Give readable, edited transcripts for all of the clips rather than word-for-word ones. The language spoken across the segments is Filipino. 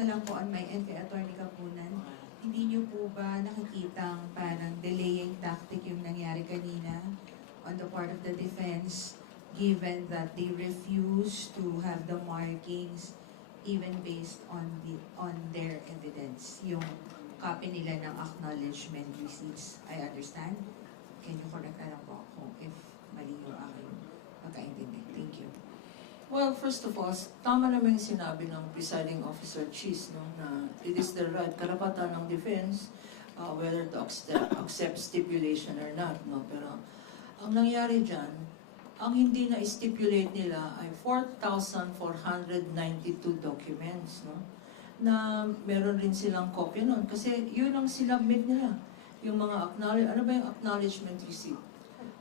isa lang po on my end kay Attorney Kapunan. Hindi niyo po ba nakikitang parang delaying tactic yung nangyari kanina on the part of the defense, given that they refuse to have the markings even based on their evidence, yung copy nila ng acknowledgement receipts? I understand. Can you correct na lang po ako if mali yung aking pagkaintindi? Thank you. Well, first of all, tama naman yung sinabi ng presiding officer Cheese, no, na it is the right, karapatan ng defense, whether to accept stipulation or not, no. Pero ang nangyari dyan, ang hindi na-stipulate nila ay 4,492 documents, no, na meron rin silang copy nun. Kasi yun ang sinubmit nila. Yung mga ano ba yung acknowledgement receipt?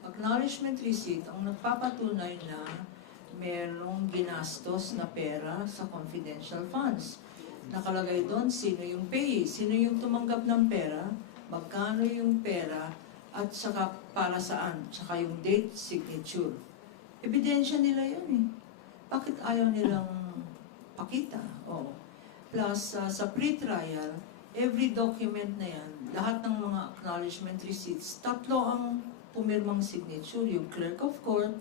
Acknowledgement receipt ang nagpapatunay na merong ginastos na pera sa confidential funds. Nakalagay doon sino yung payee, sino yung tumanggap ng pera, magkano yung pera, at saka para saan, saka yung date, signature. Ebidensya nila yun eh. Bakit ayaw nilang pakita? Oo. Plus, sa pre-trial, every document na yan, lahat ng mga acknowledgement receipts, tatlo ang pumirmang signature, yung clerk of court,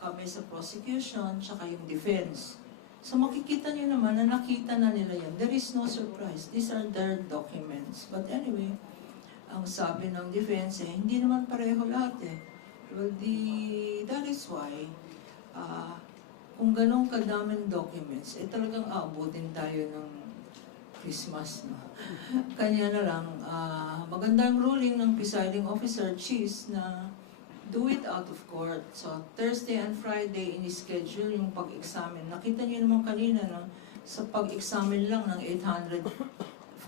kami sa prosecution, tsaka yung defense. So makikita niyo naman na nakita na nila yan. There is no surprise. These are their documents. But anyway, ang sabi ng defense hindi naman pareho lahat eh. Well, that is why, kung ganong kadaming documents, talagang aabutin tayo ng Christmas, no? Kanya na lang, magandang ruling ng presiding officer, Cheese, na do it out of court. So, Thursday and Friday, in-schedule yung pag-examine. Nakita niyo naman kanina, no? Sa pag-examine lang ng 845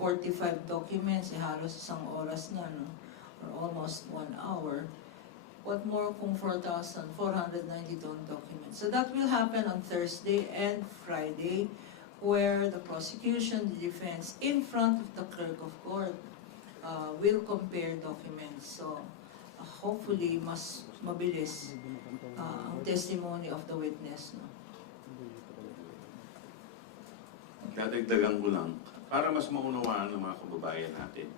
documents, halos isang oras na, no? Or almost 1 hour. What more kung 4,492 documents? So, that will happen on Thursday and Friday, where the prosecution, the defense, in front of the clerk of court, will compare documents. So, hopefully, mas mabilis ang testimony of the witness. No? Dadagdagan ko lang, para mas maunawaan ng mga kababayan natin.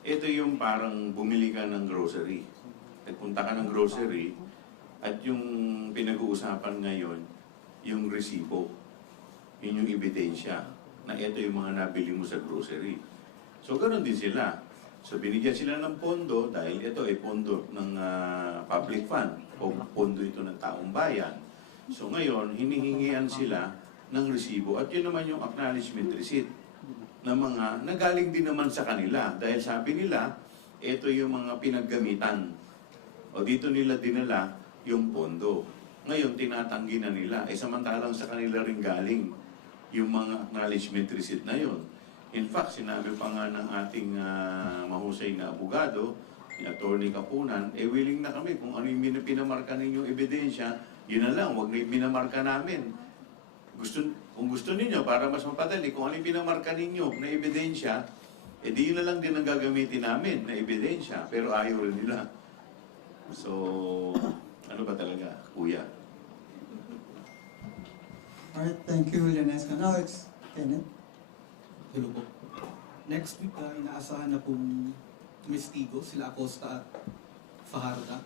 Ito yung parang bumili ka ng grocery. Nagpunta ka ng grocery at yung pinag-uusapan ngayon, yung resibo. Yun yung ebidensya na ito yung mga nabili mo sa grocery. So, ganoon din sila. So, binigyan sila ng pondo dahil ito ay pondo ng public fund o pondo ito ng taong bayan. So, ngayon, hinihingian sila ng resibo at yun naman yung acknowledgement receipt na mga nagaling din naman sa kanila dahil sabi nila, ito yung mga pinaggamitan o dito nila dinala yung pondo. Ngayon, tinatanggi na nila. Samantalang sa kanila rin galing yung mga acknowledgement receipt na yun. In fact, sinabi pa nga ng ating mahusay na abogado, ni Attorney Kapunan, willing na kami kung ano yung pinamarka ninyong ebidensya, yun na lang, huwag na yung pinamarka namin. Kung gusto ninyo, para mas mapadali, kung ano yung pinamarka ninyo na ebidensya, di yun na lang din ang gagamitin namin na ebidensya, pero ayaw rin nila. So, ano ba talaga, kuya? Alright, thank you, Lenesca. Now it's Kenneth. Hello po. Next week, inaasahan na pong tumistigo sila Acosta at Fajardo.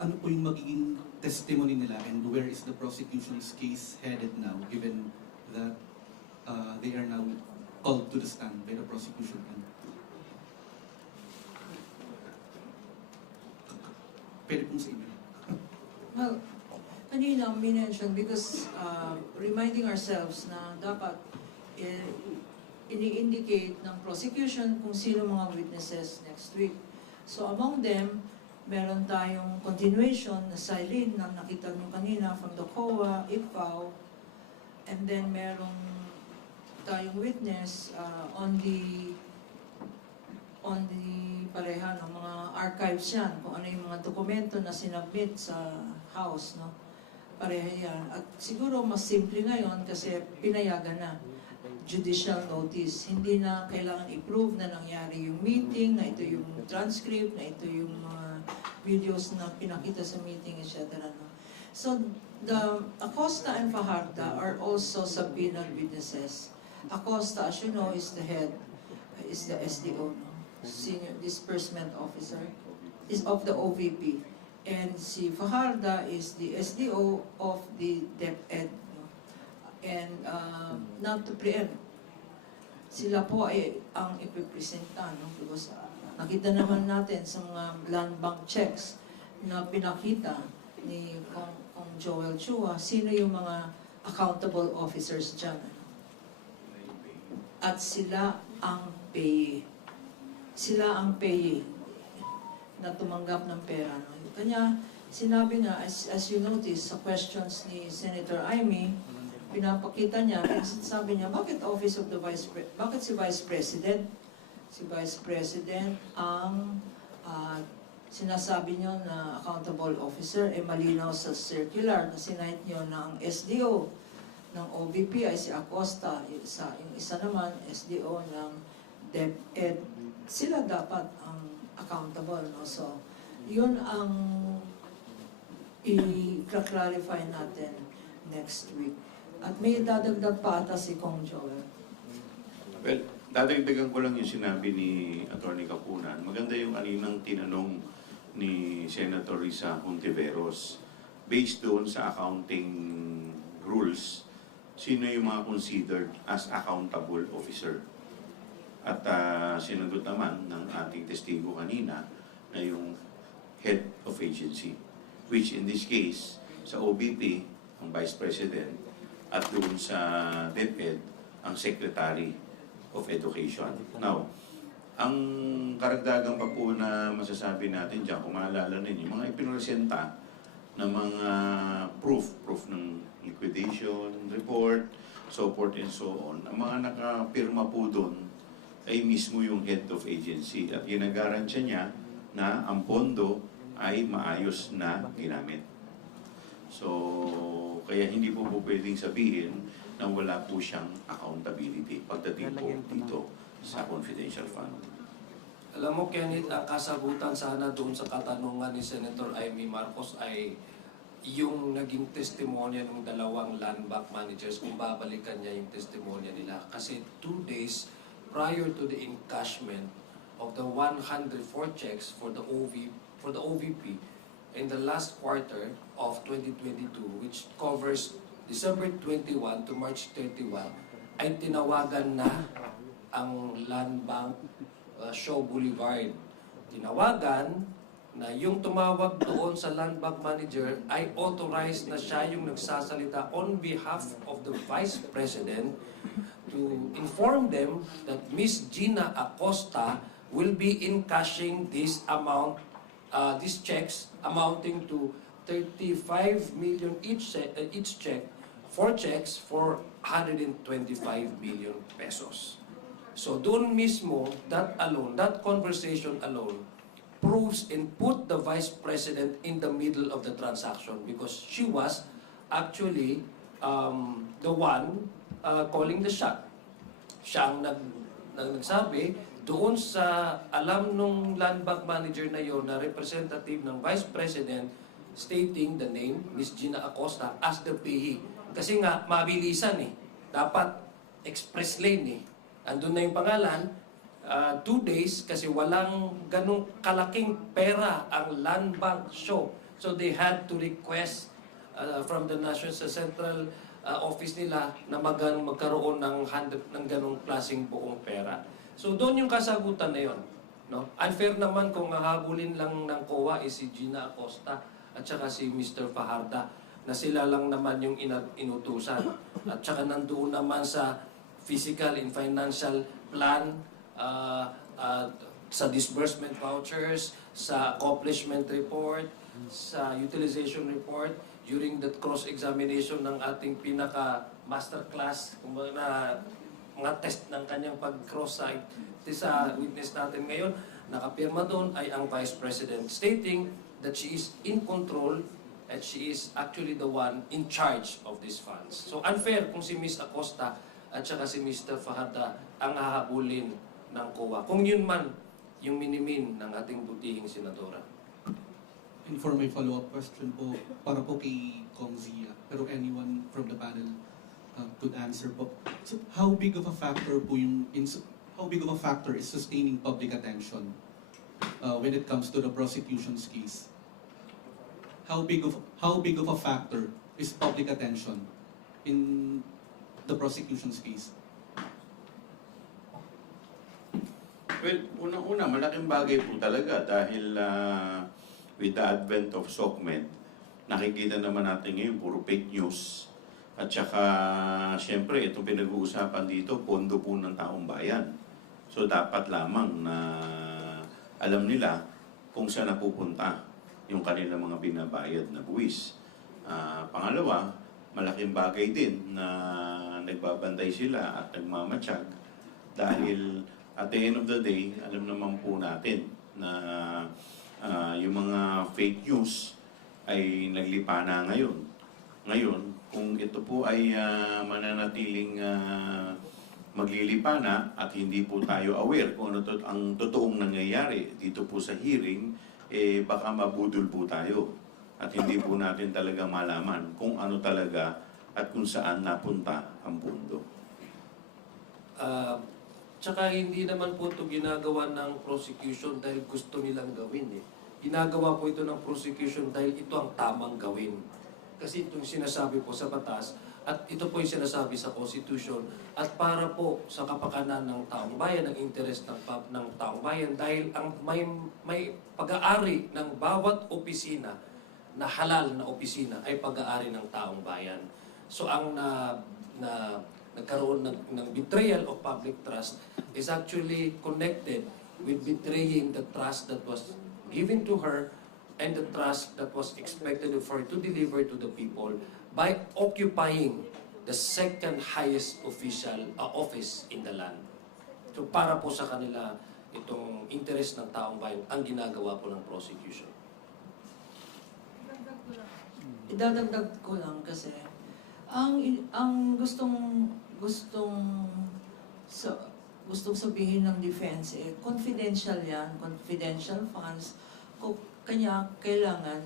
Ano po yung magiging testimony nila and where is the prosecution's case headed now given that they are now called to the stand by the prosecution? Pwede pong sa inyo. Well, kanina minention because reminding ourselves na dapat ini-indicate ng prosecution kung sino mga witnesses next week. So among them, meron tayong continuation na Silene na nakita nyo kanina from the COA, IPAO, and then meron tayong witness on the pareha ng mga archives yan, kung ano yung mga dokumento na sinubmit sa house, no? Pareha yan. At siguro mas simple ngayon kasi pinayagan na judicial notice. Hindi na kailangan i-prove na nangyari yung meeting, na ito yung transcript, na ito yung mga videos na pinakita sa meeting, etc. No? So, The Acosta and Fajardo are also subpoenaed witnesses. Acosta, as you know, is the head, is the SDO, no? Senior Disbursement Officer, is of the OVP. And si Fajardo is the SDO of the DepEd. No? And not to preempt, sila po ay ang ipipresenta, no? Because nakita naman natin sa mga land bank checks na pinakita ni Kong Joel Chua, sino yung mga accountable officers dyan. At sila ang payee. Sila ang payee na tumanggap ng pera. No? Kanya, sinabi nga, as you notice, sa questions ni Senator Amy, pinapakita niya, sabi niya, bakit Office of the bakit si Vice President? Si Vice President ang sinasabi niyo na accountable officer, malinaw sa circular na sinight niyo na ang SDO ng OVP ay si Acosta, yung isa naman, SDO ng DepEd. Sila dapat ang accountable. No? So, yun ang i-clarify natin next week. At may dadagdag pa ata si Kong Joel. Well, dadagdagan ko lang yung sinabi ni Atty. Kapunan. Maganda yung aninang tinanong ni Senator Risa Hontiveros. Based doon sa accounting rules, sino yung mga considered as accountable officer? At sinagot naman ng ating testigo kanina na yung head of agency, which in this case, sa OBP, ang Vice President, at doon sa DepEd, ang Secretary of Education. Now, ang karagdagan pa po na masasabi natin dyan, kung maalala ninyo, mga ipinresenta na mga proof ng liquidation report, so forth and so on. Ang mga nakapirma po doon ay mismo yung head of agency at ginagarantiya niya na ang pondo ay maayos na ginamit. So, kaya hindi po pwedeng sabihin na wala po siyang accountability pagdating po dito sa confidential fund. Alam mo, Kenneth, ang kasagutan sana doon sa katanungan ni Senator Amy Marcos ay yung naging testimonya ng dalawang land bank managers kung babalikan niya yung testimonya nila. Kasi 2 days prior to the encashment of the 104 checks for the OVP in the last quarter of 2022, which covers December 21 to March 31, ay tinawagan na ang Land Bank Shaw Boulevard. Tinawagan na yung tumawag doon sa Land Bank Manager ay authorized na siya yung nagsasalita on behalf of the Vice President to inform them that Miss Gina Acosta will be encashing this amount, these checks amounting to 35 million each check, 4 checks for 125 million pesos. So doon mismo, that conversation alone, proves and put the Vice President in the middle of the transaction because she was actually the one calling the shot. Siya ang nagsabi doon sa alam nung land bank manager na yon na representative ng Vice President stating the name, Miss Gina Acosta, as the payee. Kasi nga, mabilisan eh. Dapat express lane eh. Andun na yung pangalan, 2 days kasi walang ganong kalaking pera ang land bank show. So they had to request from the National Central Office nila na magkaroon ng ganong klaseng buong pera. So doon yung kasagutan na yon. No? Unfair naman kung hahabulin lang ng COA si Gina Acosta at saka si Mr. Fajardo na sila lang naman yung inutusan. At saka nandoon naman sa physical and financial plan, sa disbursement vouchers, sa accomplishment report, sa utilization report, during that cross-examination ng ating pinaka-masterclass, na mga test ng kanyang pag-cross-site sa witness natin ngayon, nakapirma doon ay ang Vice President stating that she is in control and she is actually the one in charge of these funds. So unfair kung si Ms. Acosta at saka si Mr. Fajardo ang hahabulin ng COA. Kung yun man yung minimin ng ating butihing senadora. And for my follow-up question po, para po kay Kong Zia, pero anyone from the panel could answer po. So how big of a factor po how big of a factor is sustaining public attention when it comes to the prosecution's case? How big of a factor is public attention in the prosecution's case? Well, unang-una, malaking bagay po talaga dahil with the advent of SOCMED, nakikita naman natin ngayon puro fake news. At saka, siyempre, itong pinag-uusapan dito, pondo po ng taong bayan. So, dapat lamang na alam nila kung saan napupunta yung kanilang mga binabayad na buwis. Pangalawa, malaking bagay din na nagbabantay sila at nagmamatsyag dahil at the end of the day, alam naman po natin na yung mga fake news ay naglipa na ngayon. Ngayon, kung ito po ay mananatiling maglilipa na at hindi po tayo aware kung ano ang totoong nangyayari dito po sa hearing, baka mabudol po tayo at hindi po natin talaga malaman kung ano talaga at kung saan napunta ang pundo. Tsaka hindi naman po ito ginagawa ng prosecution dahil gusto nilang gawin eh. Ginagawa po ito ng prosecution dahil ito ang tamang gawin. Kasi itong sinasabi po sa batas at ito po yung sinasabi sa Constitution at para po sa kapakanan ng taong bayan, ng interest ng taong bayan dahil ang may pag-aari ng bawat opisina na halal na opisina ay pag-aari ng taong bayan. So ang nagkaroon ng betrayal of public trust is actually connected with betraying the trust that was given to her and the trust that was expected of her to deliver to the people by occupying the second highest official office in the land. So para po sa kanila, itong interest ng taong bayan ang ginagawa po ng prosecution. Idadagdag ko lang kasi ang gustong sabihin ng defense confidential yan, confidential funds, kanya kailangan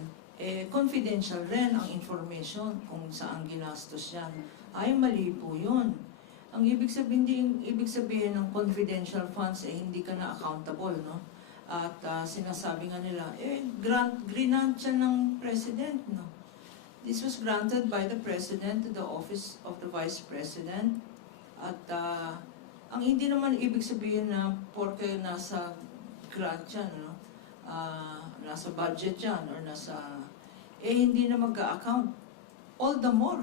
confidential rin ang information kung saan ginastos yan. Ay mali po yun. Ang ibig sabihin ng confidential funds hindi ka na accountable, no? At sinasabi nga nila, grant siya ng president, no? This was granted by the President to the Office of the Vice President. At ang hindi naman ibig sabihin na porke nasa grant yan, no? Nasa budget yan, or nasa... hindi na mag-account. All the more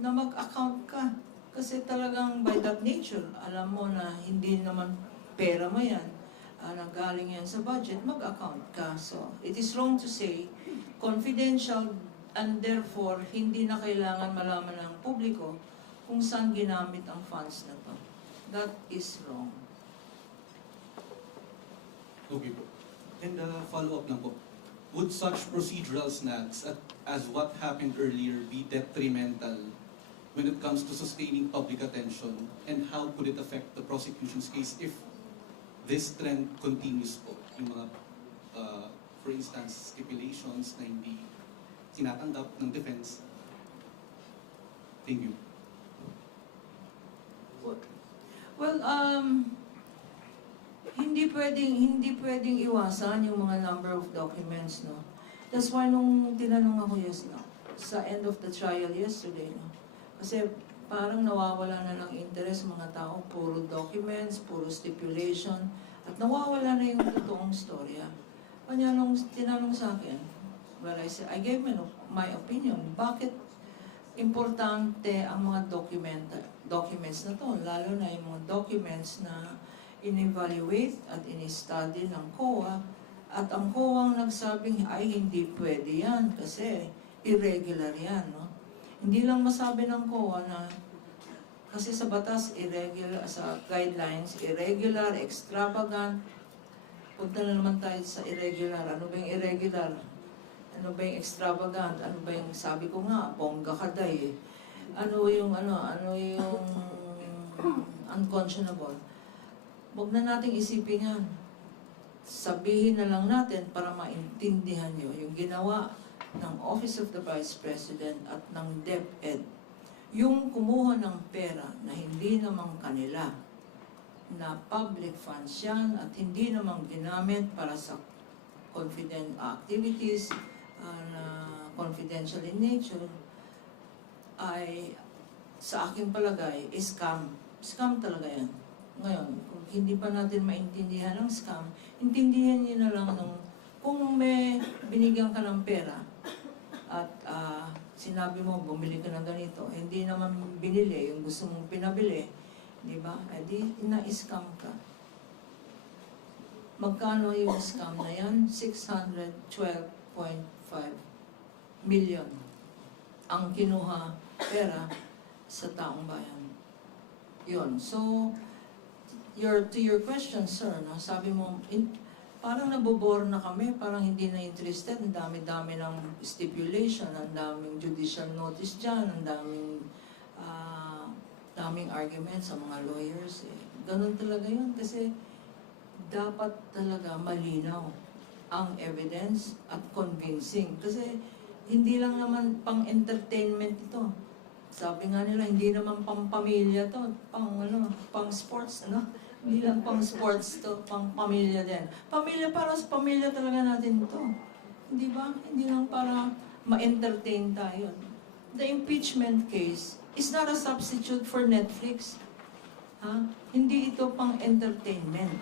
na mag-account ka. Kasi talagang by that nature, alam mo na hindi naman pera mo yan, nanggaling yan sa budget, mag-account ka. So, it is wrong to say confidential and therefore, hindi na kailangan malaman ng publiko kung saan ginamit ang funds na to. That is wrong. Okay po. And follow-up lang po. Would such procedural snags as what happened earlier be detrimental when it comes to sustaining public attention? And how could it affect the prosecution's case if this trend continues po? Yung mga, for instance, stipulations na hindi tinatanggap ng defense. Thank you. Well, hindi pwedeng iwasan yung mga number of documents, no. That's why nung tinanong ako sa end of the trial yesterday, no. Kasi parang nawawala na ng interest mga tao, puro documents, puro stipulation, at nawawala na yung totoong storya. Kanya nung tinanong sa akin, well, I gave my opinion. Bakit importante ang mga documents na to? Lalo na yung mga documents na in-evaluate at in-study ng COA. At ang COA ang nagsabing, ay hindi pwede yan kasi irregular yan. No? Hindi lang masabi ng COA na kasi sa batas, irregular, sa guidelines, irregular, extravagant. Punta na naman tayo sa irregular. Ano ba yung irregular? Ano ba yung extravagant? Ano ba yung, sabi ko nga, bongga ka day. Ano yung unconscionable? Huwag na nating isipin yan. sabihin na lang natin para maintindihan nyo yung ginawa ng Office of the Vice President at ng DepEd, yung kumuha ng pera na hindi namang kanila, na public funds yan at hindi namang ginamit para sa confident activities na confidential in nature, ay sa aking palagay, scam. Scam talaga yan. Ngayon, kung hindi pa natin maintindihan ang scam, intindihan niyo na lang nung kung may binigyan ka ng pera at sinabi mo, bumili ka ng ganito, hindi naman binili yung gusto mong pinabili, di ba? Eh di, na-scam ka. Magkano yung scam na yan? 612.5 million ang kinuha pera sa taong bayan. Yun. So, to your question, sir, no? Sabi mo, parang nabobore na kami, parang hindi na interested, ang dami-dami ng stipulation, ang daming judicial notice dyan, ang daming arguments sa mga lawyers. Eh. Ganun talaga yun kasi dapat talaga malinaw ang evidence at convincing. Kasi hindi lang naman pang-entertainment ito. Sabi nga nila, hindi naman pang-pamilya to, pang-sports, ano? Hindi lang pang-sports to, pang-pamilya din. Pamilya, para sa pamilya talaga natin to. Hindi ba? Hindi lang para ma-entertain tayo. The impeachment case is not a substitute for Netflix. Ha? Hindi ito pang-entertainment.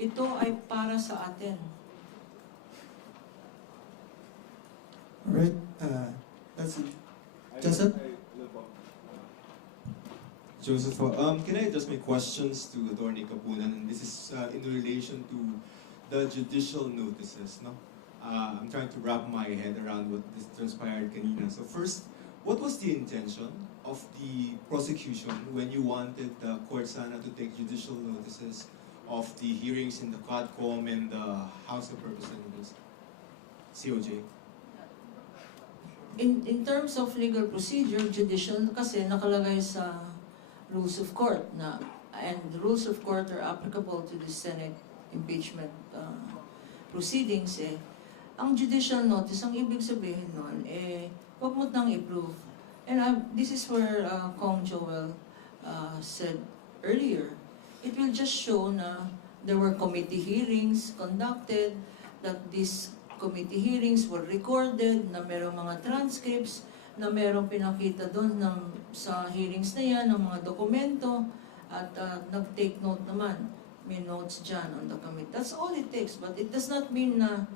Ito ay para sa atin. Alright, that's it. Joseph? Joseph, can I address my questions to Attorney Kapunan? And this is in relation to the judicial notices. No, I'm trying to wrap my head around what this transpired kanina. So first, what was the intention of the prosecution when you wanted the court sana to take judicial notices of the hearings in the QuadCom and the House of Representatives, COJ? In terms of legal procedure, judicial kasi nakalagay sa rules of court na, and the rules of court are applicable to the Senate impeachment proceedings. Ang judicial notice, ang ibig sabihin nun, huwag mo nang i-prove. And this is where Kong Joel said earlier, it will just show na there were committee hearings conducted, that these committee hearings were recorded, na merong mga transcripts, na merong pinakita doon sa hearings na yan, ng mga dokumento, at nag-take note naman. May notes dyan on the committee. That's all it takes, but it does not mean na,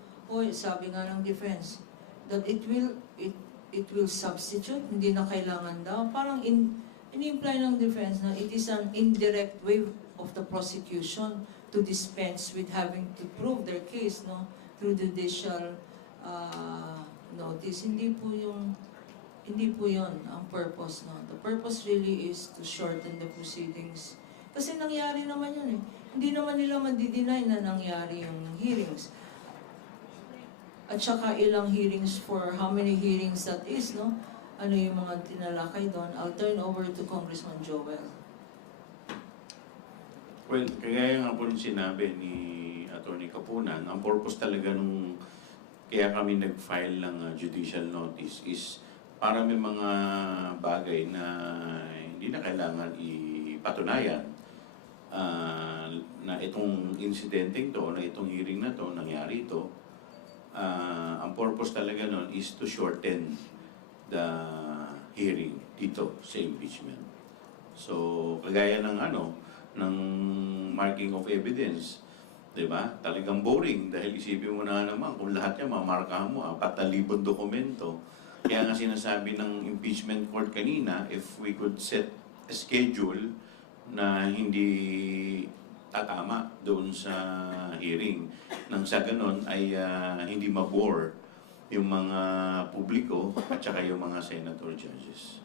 sabi nga ng defense, that it will substitute, hindi na kailangan daw. Parang in-imply ng defense na it is an indirect way of the prosecution to dispense with having to prove their case, no, through judicial notice. Hindi po yun ang purpose, no. The purpose really is to shorten the proceedings. Kasi nangyari naman yun eh. Hindi naman nila madi-deny na nangyari yung hearings. At saka ilang hearings for how many hearings that is, no? Ano yung mga tinalakay doon? I'll turn over to Congressman Joel. Well, kagaya nga po nung sinabi ni Attorney Kapunan, ang purpose talaga nung kaya kami nag-file ng judicial notice is para may mga bagay na hindi na kailangan ipatunayan na itong insidenteng to, na itong hearing na to, nangyari ito. Ang purpose talaga nun is to shorten the hearing dito sa impeachment. So, kagaya ng ng marking of evidence, diba? Talagang boring dahil isipin mo na naman kung lahat yan mamarkahan mo, 4,000 dokumento. Kaya nga sinasabi ng impeachment court kanina, if we could set a schedule na hindi tatama doon sa hearing, nang sa ganon ay hindi mabore yung mga publiko at saka yung mga senator judges.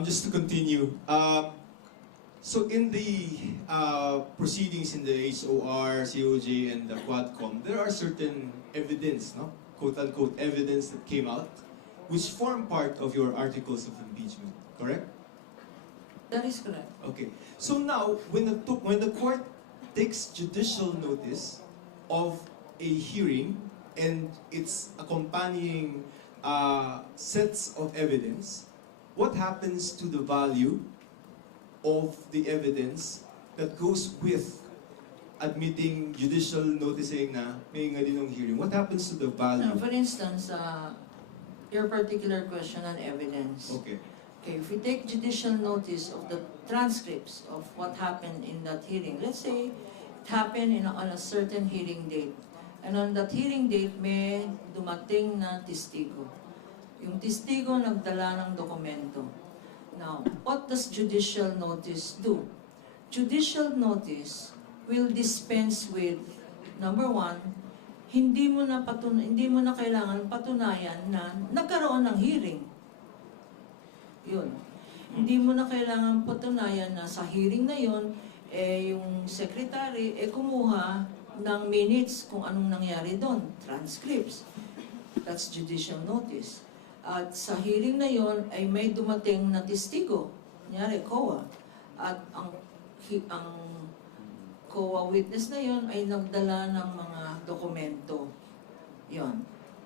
Just to continue, so in the proceedings in the HOR, COJ, and the QuadCom, there are certain evidence, no, quote-unquote evidence that came out, which form part of your articles of impeachment, correct? That is correct. Okay. So now, when the court takes judicial notice of a hearing and its accompanying sets of evidence, what happens to the value of the evidence that goes with admitting judicial noticing na may nga din ng hearing? What happens to the value? Now, for instance, your particular question on evidence. Okay. Okay, if we take judicial notice of the transcripts of what happened in that hearing, let's say it happened on a certain hearing date. And on that hearing date, may dumating na testigo. Yung testigo nagdala ng dokumento. Now, what does judicial notice do? Judicial notice will dispense with, number one, hindi mo na kailangan patunayan na nagkaroon ng hearing. Yun. Hindi mo na kailangan patunayan na sa hearing na yun, yung secretary, kumuha ng minutes kung anong nangyari doon, transcripts. That's judicial notice. At sa hearing na yon ay may dumating na testigo, kunyari COA. At ang COA witness na yon ay nagdala ng mga dokumento. Yon.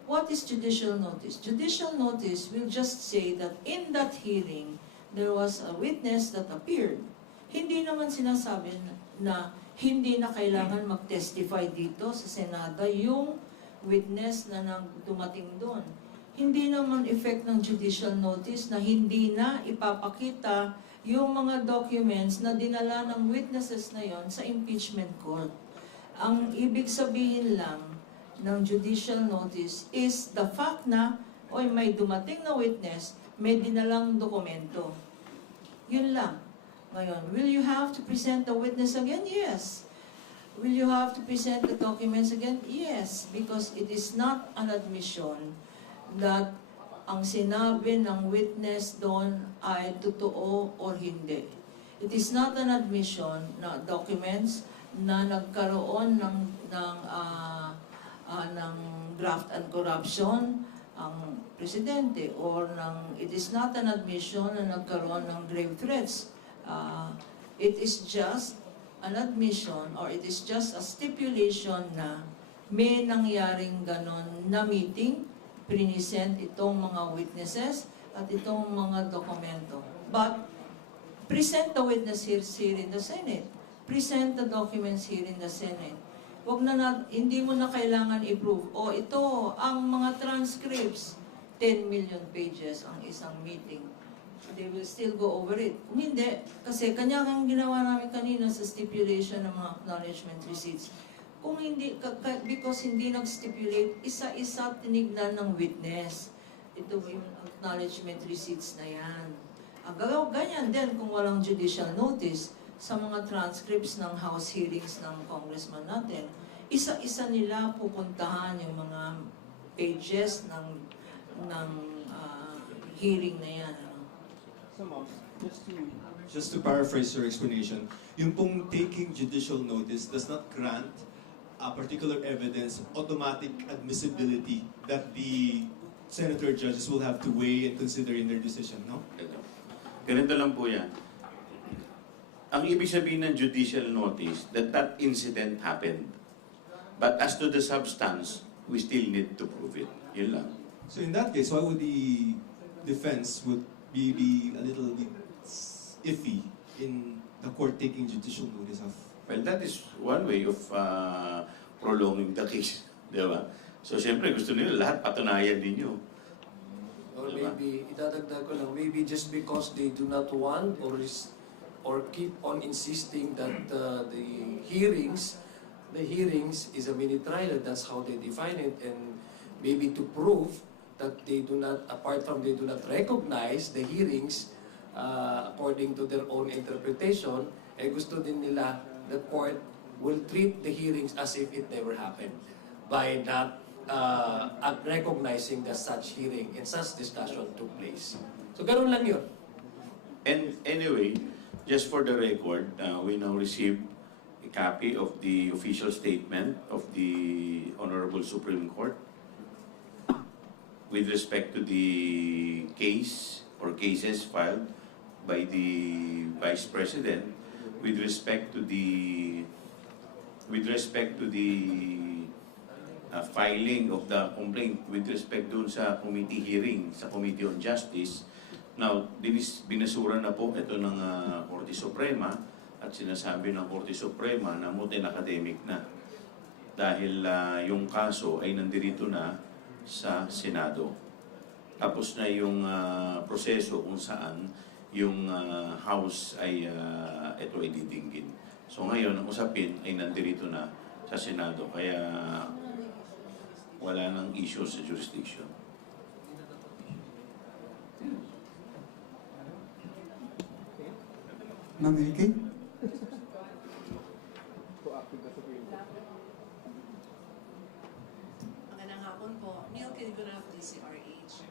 What is judicial notice? Judicial notice will just say that in that hearing, there was a witness that appeared. Hindi naman sinasabi na hindi na kailangan mag-testify dito sa Senado yung witness na dumating doon. Hindi naman effect ng judicial notice na hindi na ipapakita yung mga documents na dinala ng witnesses na yon sa impeachment court. Ang ibig sabihin lang ng judicial notice is the fact na, may dumating na witness, may dinalang dokumento. Yun lang. Ngayon, will you have to present the witness again? Yes. Will you have to present the documents again? Yes, because it is not an admission that ang sinabi ng witness doon ay totoo or hindi. It is not an admission na documents na nagkaroon ng graft and corruption ang presidente or it is not an admission na nagkaroon ng grave threats. It is just an admission or it is just a stipulation na may nangyaring ganon na meeting, present itong mga witnesses at itong mga dokumento. But present the witnesses here in the Senate. Present the documents here in the Senate. Hindi mo na kailangan i-prove. Ito, ang mga transcripts, 10 million pages ang isang meeting. They will still go over it. Hindi, kasi kanya-kang ginawa namin kanina sa stipulation ng mga acknowledgement receipts. Kung hindi, because hindi nag-stipulate, isa-isa tinignan ng witness. Ito yung acknowledgement receipts na yan. Ganyan din kung walang judicial notice sa mga transcripts ng House hearings ng congressman natin. Isa-isa nila pupuntahan yung mga pages ng hearing na yan. Just to paraphrase your explanation, yung pong taking judicial notice does not grant a particular evidence automatic admissibility that the senator judges will have to weigh and consider in their decision, no? Ganito lang po yan. Ang ibig sabihin ng judicial notice that incident happened. But as to the substance, we still need to prove it. Yun lang. So in that case, why would the defense would be a little bit iffy in the court taking judicial notice of? Well, that is one way of prolonging the case. Di ba? So, siyempre, gusto nila lahat patunayan ninyo. Or maybe, idadagdag ko lang, maybe just because they do not want or keep on insisting that the hearings is a mini trial, that's how they define it, and maybe to prove that they do not, apart from they do not recognize the hearings according to their own interpretation, gusto din nila the court will treat the hearings as if it never happened by not recognizing that such hearing and such discussion took place. So, ganun lang yun. And anyway, just for the record, we now received a copy of the official statement of the Honorable Supreme Court with respect to the case or cases filed by the Vice President with respect to the with respect to the filing of the complaint with respect dun sa committee hearing sa Committee on Justice. Now, binasura na po ito ng Korte Suprema at sinasabi ng Korte Suprema na moot and academic na dahil yung kaso ay nandirito na sa Senado. Tapos na yung proseso kung saan yung House ay ito ay didinggin. So ngayon, ang usapin ay nandirito na sa Senado. Kaya wala nang issue sa jurisdiction. Ma'am Elke? Magandang hapon po. Neil Kilgunaf, DCRH.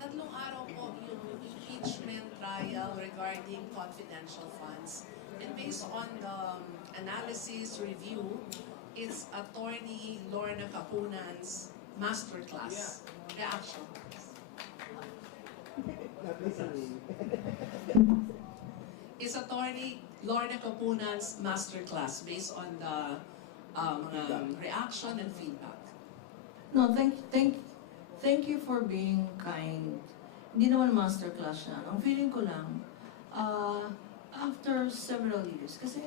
Tatlong araw po yung impeachment trial regarding confidential funds. And based on the analysis review, it's Attorney Lorna Capunan's masterclass reaction. It's Attorney Lorna Capunan's masterclass based on the mga reaction and feedback. No, thank you for being kind. Hindi naman masterclass siya. Ang feeling ko lang, after several years, kasi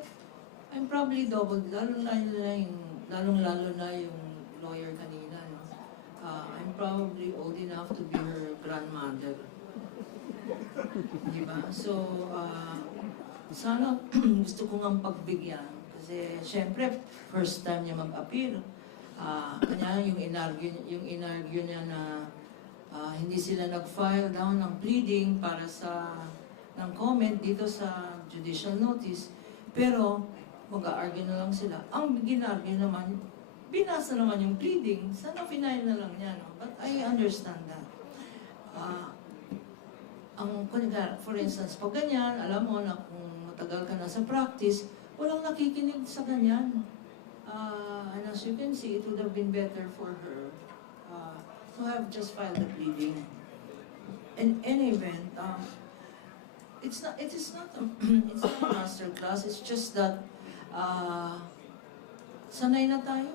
I'm probably double, lalong-lalo na yung lawyer kanina, no? I'm probably old enough to be her grandmother. Diba? So, sana gusto ko nga pagbigyan. Kasi, syempre, first time niya mag-appeal. Kanya yung inargue niya na hindi sila nag-file down ng pleading para sa ng comment dito sa judicial notice. Pero, mag-argue na lang sila. Ang ginargue naman, binasa naman yung pleading. Sana final na lang niya, no? But I understand that. For instance, pag ganyan, alam mo na kung matagal ka na sa practice, walang nakikinig sa ganyan. And as you can see, it would have been better for her to have just filed the pleading. In any event, it is not it's not a master class. It's just that sanay na tayo.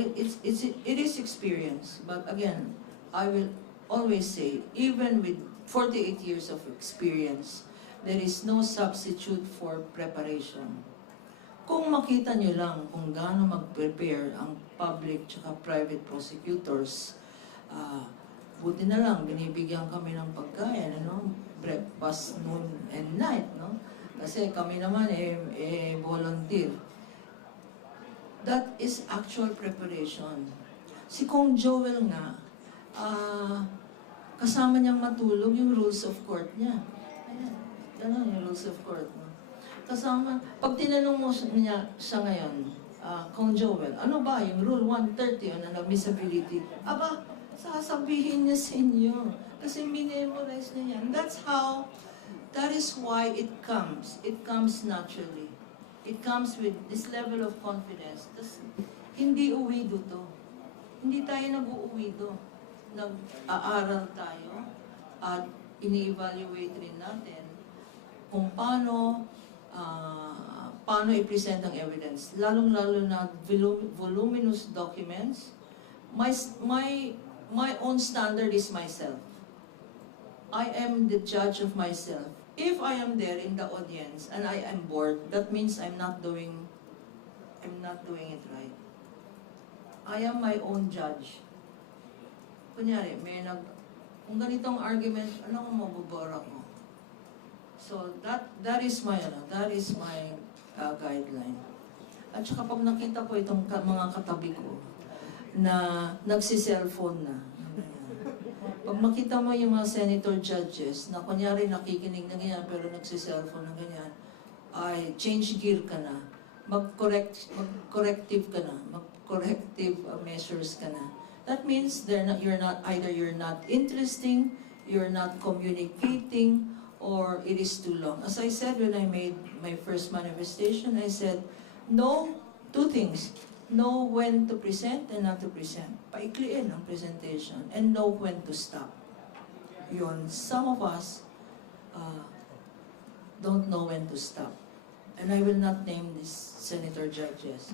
It is experience. But again, I will always say, even with 48 years of experience, there is no substitute for preparation. Kung makita nyo lang kung gaano mag-prepare ang public tsaka private prosecutors, buti na lang, binibigyan kami ng pagkain, ano? Breakfast, noon, and night, no? Kasi kami naman, volunteer. That is actual preparation. Si Kong Joel nga, kasama niyang matulog yung rules of court niya. Ayan, gano'n yung rules of court, no? Kasama, pag tinanong mo siya ngayon, Kong Joel, ano ba yung Rule 130 on admissibility? Aba, sasabihin niya sa inyo. Kasi minemorize niya yan. That is why it comes. It comes naturally. It comes with this level of confidence. Tas, hindi uwido to. Hindi tayo nag-uuwido. Nag-aaral tayo at ini-evaluate rin natin kung paano i-present ang evidence. Lalong-lalo na voluminous documents. My own standard is myself. I am the judge of myself. If I am there in the audience and I am bored, that means I'm not doing it right. I am my own judge. Kunyari, kung ganitong argument, ano kung mabubora ko? So that is my guideline. At saka pag nakita ko itong mga katabi ko na nagsi-cellphone na. Pag makita mo yung mga senator judges na kunyari nakikinig na ganyan pero nagsi-cellphone na ganyan, ay change gear ka na. Mag-corrective ka na. Mag-corrective measures ka na. That means you're not interesting, you're not communicating, or it is too long. As I said when I made my first manifestation, I said, know two things. Know when to present and not to present. Paikliin ang presentation and know when to stop. Yun, some of us don't know when to stop. and I will not name these senator judges,